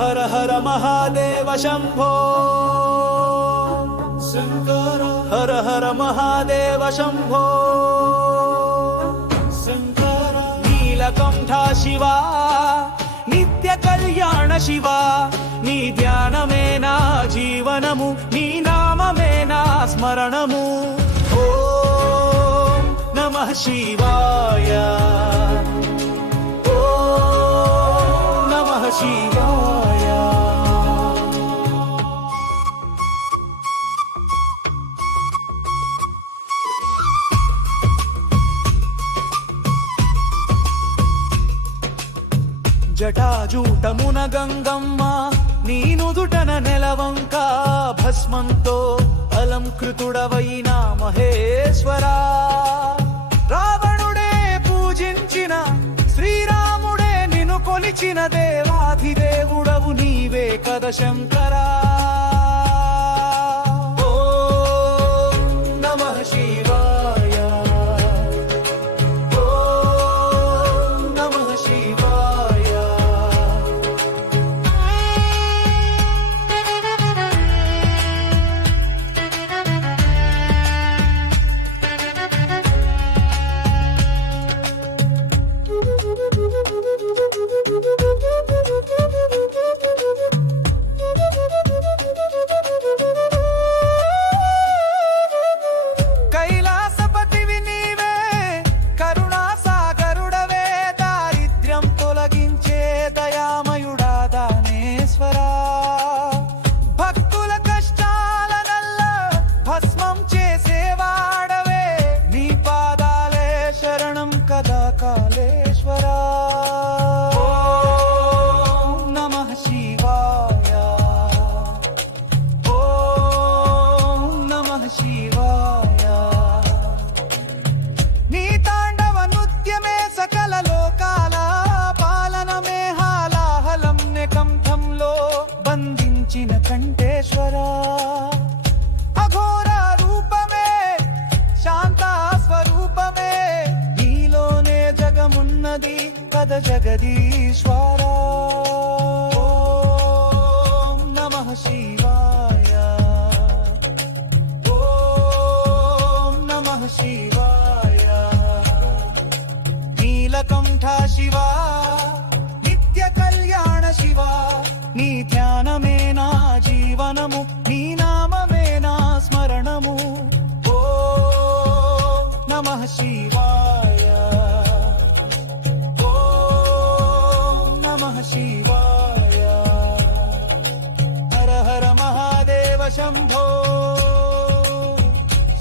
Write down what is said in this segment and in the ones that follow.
హర హర మహాదేవ శంభో శంకర హర హర మహాదేవ శంభో శంకర నీలకంఠ శివ నిత్య కళ్యాణ శివ నీ ధ్యానమే నా జీవనము నీ నామమే నా స్మరణము ఓ నమ శివాయ జటాజూటమున గంగమ్మ నీ నుదుటన నెలవంక భస్మంతో అలంకృతుడవైన మహేశ్వరా. రావణుడే పూజించిన శ్రీరాముడే నిను కొలిచిన దేవాధిదేవుడవు నీవే కద శంకరా ఉన్నది పద జగదీశ్వరా. నమ శివాయ. ఓం నమః శివాయ. నీలకంఠ శివ నిత్య కళ్యాణ శివ. నీ ధ్యానమే నా జీవనము నీ నామమే నా స్మరణము. ఓ నమ శివ నమః శివాయ హర హర మహాదేవ శంభో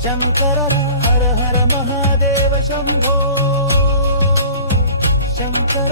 శంకర హర హర మహాదేవ శంభో శంకర